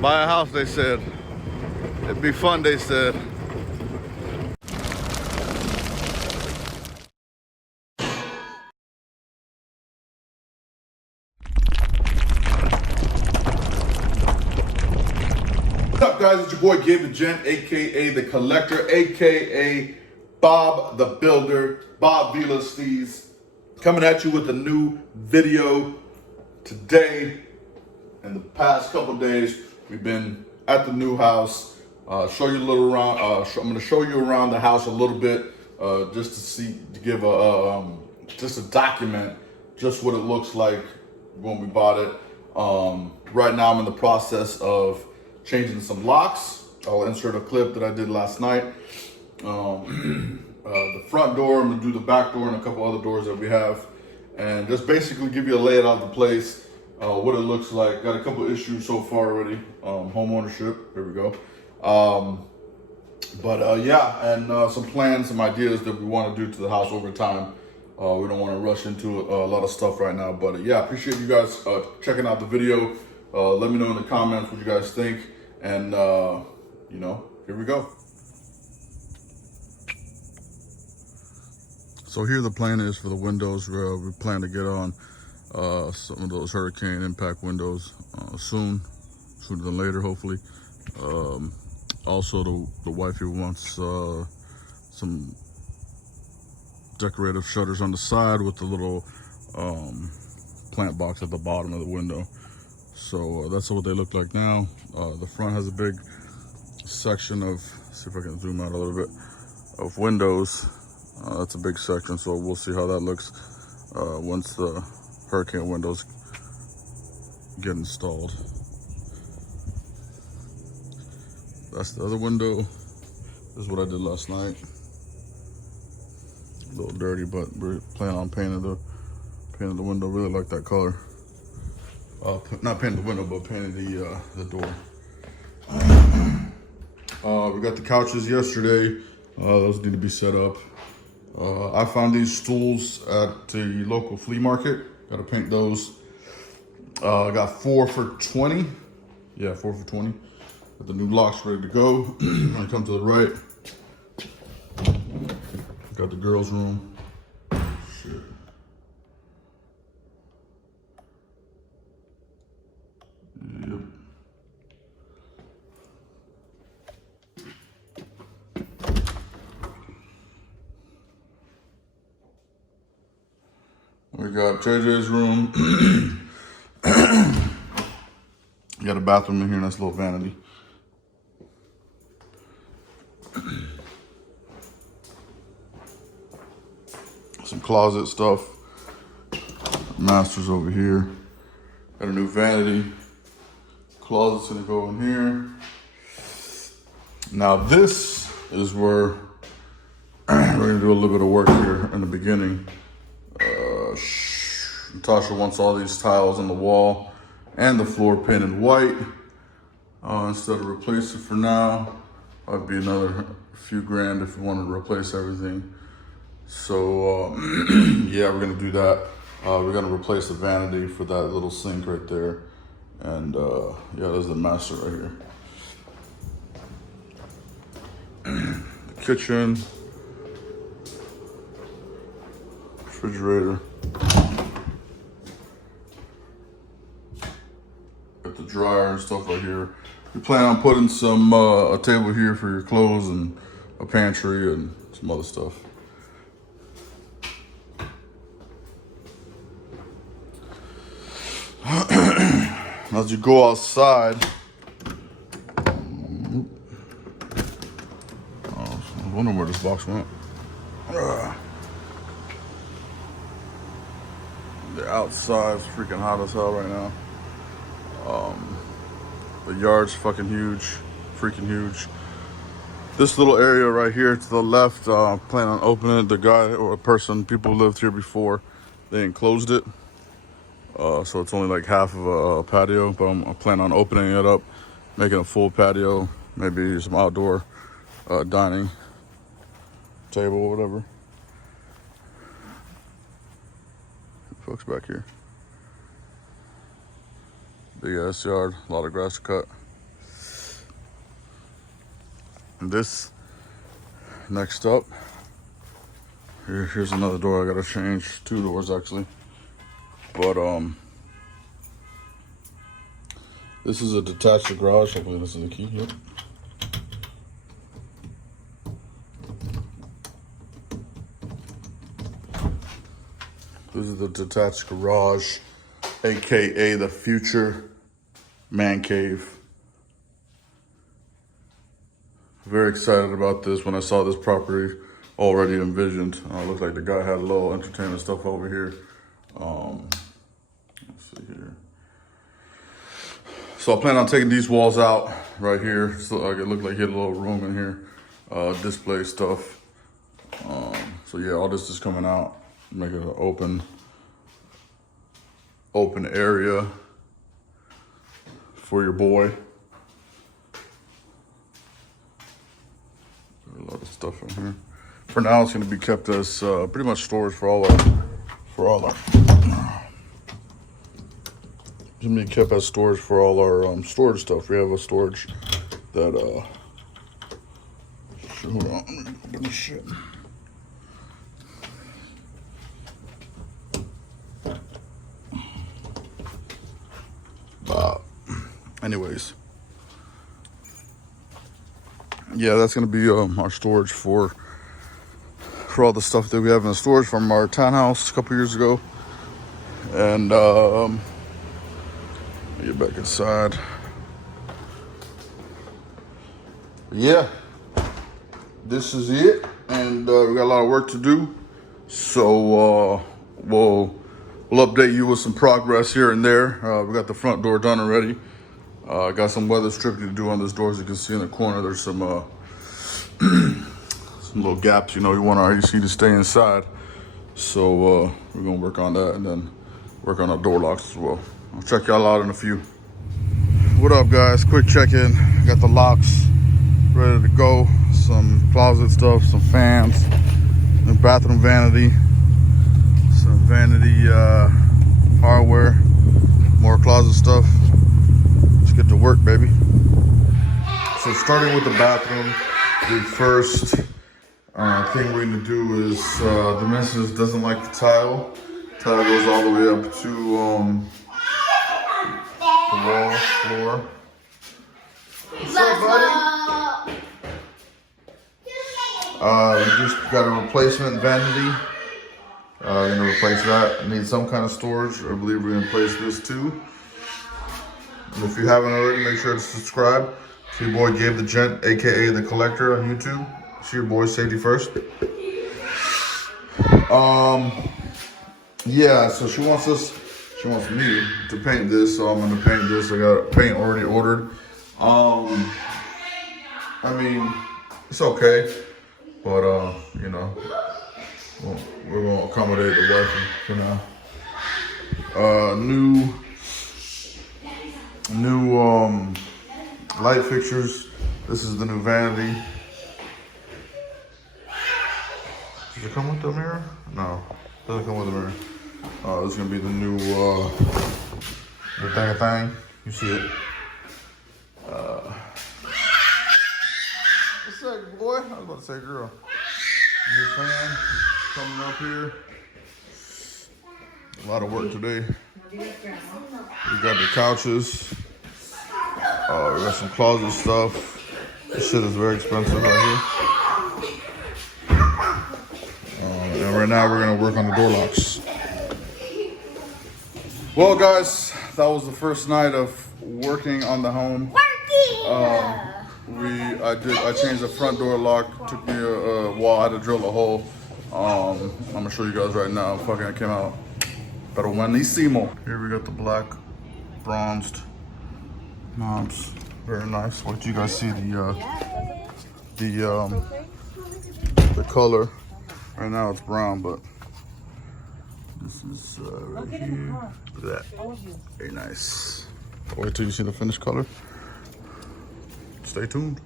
Buy a house, they said. It'd be fun, they said. What's up, guys? It's your boy Gabe the Gent, aka the Collector, aka Bob the Builder, Bob Steez, coming at you with a new video today. In the past couple days, we've been at the new house. Show you a little around. I'm going to show you around the house a little bit, just to give just a document, just what it looks like when we bought it. Right now, I'm in the process of changing some locks. I'll insert a clip that I did last night. The front door, I'm gonna do the back door and a couple other doors that we have, and just basically give you a layout of the place, what it looks like. Got a couple issues so far already. Home ownership, here we go. Yeah, and some plans, some ideas that we want to do to the house over time. We don't want to rush into a lot of stuff right now, but yeah, appreciate you guys checking out the video. Let me know in the comments what you guys think, and here we go. So here the plan is for the windows. We plan to get on some of those hurricane impact windows sooner than later, hopefully. Also, the wifey wants some decorative shutters on the side with the little plant box at the bottom of the window. So that's what they look like now. The front has a big section of, see if I can zoom out a little bit, of windows. That's a big section, so we'll see how that looks once the hurricane windows get installed. That's the other window. This is what I did last night. A little dirty, but we're planning on painting the window. Really like that color. Not painting the window, but painting the door. We got the couches yesterday. Those need to be set up. I found these stools at the local flea market. Got to paint those. I got 4 for $20. Yeah, 4 for $20. Got the new locks ready to go. I come to the right. Got the girls' room. Shit. Yep. We got JJ's room. Got a bathroom in here, nice little vanity. Some closet stuff. Master's over here. Got a new vanity. Closet's gonna go in here. Now this is where we're gonna do a little bit of work here in the beginning. Natasha wants all these tiles on the wall and the floor painted white. Instead of replace it for now, that'd be another few grand if we wanted to replace everything. So yeah, we're gonna do that. We're gonna replace the vanity for that little sink right there. And yeah, there's the master right here. The kitchen, refrigerator. Got the dryer and stuff right here. We plan on putting some a table here for your clothes and a pantry and some other stuff. As you go outside, I was wondering where this box went. The outside's freaking hot as hell right now. The yard's fucking huge, freaking huge. This little area right here to the left, plan on opening it. The guy or people who lived here before, they enclosed it. So it's only like half of a patio, but I'm planning on opening it up, making a full patio, maybe some outdoor dining table or whatever. Folks back here. Big ass yard, a lot of grass to cut. And this, next up, here's another door I gotta change. 2 doors actually. But this is a detached garage. I believe this is the key. Yep. This is the detached garage, aka the future man cave. Very excited about this. When I saw this property already envisioned, looked like the guy had a little entertainment stuff over here. Let's see here. So I plan on taking these walls out right here. So it looked like he had a little room in here, display stuff. So yeah, all this is coming out. Make it an open area for your boy. A lot of stuff in here. For now, it's going to be kept as pretty much storage for all our. It's going to be kept as storage for all our storage stuff. We have a storage that hold on, let me open this shit. Anyways, yeah, that's gonna be our storage for all the stuff that we have in the storage from our townhouse a couple years ago. And get back inside. Yeah, this is it, and we got a lot of work to do. So we'll update you with some progress here and there. We got the front door done already. Got some weather stripping to do on this door. As you can see in the corner, there's some some little gaps. You know, you want our AC to stay inside. So we're gonna work on that and then work on our door locks as well. I'll check y'all out in a few. What up, guys? Quick check-in. Got the locks ready to go. Some closet stuff, some fans, the bathroom vanity, some vanity hardware, more closet stuff. Let's get to work, baby. So starting with the bathroom, the first thing we're gonna do is the missus doesn't like the tile. Tile goes all the way up to the wall, floor. What's up, buddy? We just got a replacement vanity. We're gonna replace that. Need some kind of storage. I believe we're gonna replace this too. And if you haven't already, make sure to subscribe to your boy Gabe the Gent, aka the Collector on YouTube. See your boy, safety first. Yeah, so she wants me to paint this, so I'm gonna paint this. I got paint already ordered. I mean, it's okay, but you know, we're gonna accommodate the wife for now. New light fixtures. This is the new vanity. Does it come with the mirror? No, it doesn't come with the mirror. This is gonna be the new the thing. You see it? What's up, boy? I was about to say girl. New fan coming up here. A lot of work today. We got the couches. We got some closet stuff. This shit is very expensive right here. And right now we're gonna work on the door locks. Well, guys, that was the first night of working on the home. I changed the front door lock. Took me a while. I had to drill a hole. I'm gonna show you guys right now. Fucking, it came out. Pero buenísimo. Here we got the black bronzed knobs. Very nice. What you guys see the color. Right now it's brown, but this is right here. Look at that. Very nice. Wait till you see the finished color. Stay tuned.